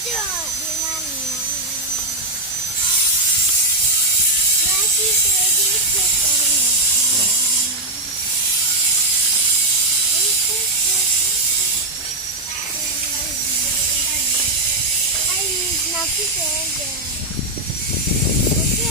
Aduh, di mana? Masih sedikit banyak. Ayo, nafsu saja. Oke.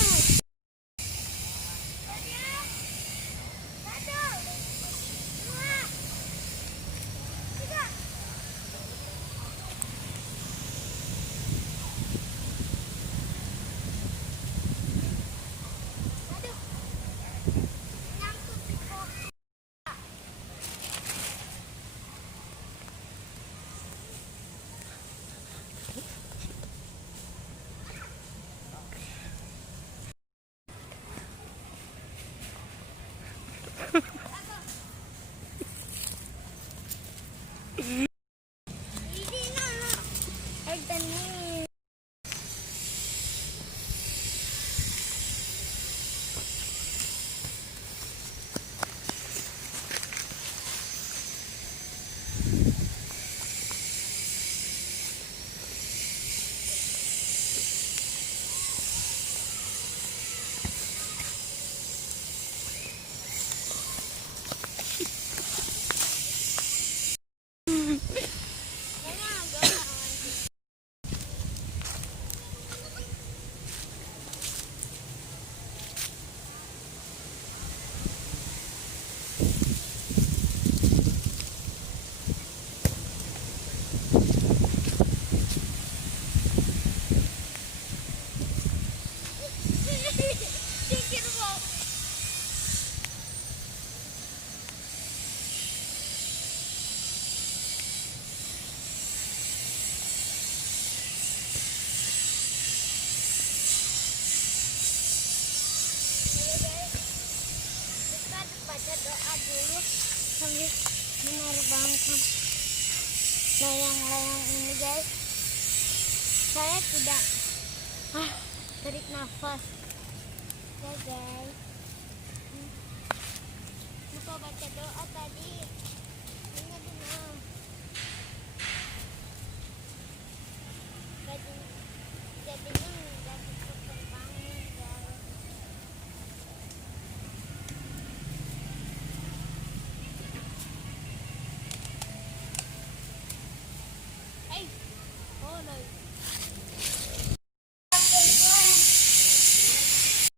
Baca doa dulu sambil menerbangkan layang-layang ini, guys. Saya tidak tarik nafas ya, guys. Lupa baca doa tadi. Ingat dulu. Jadinya nggak bisa terbangin, guys. Oh no.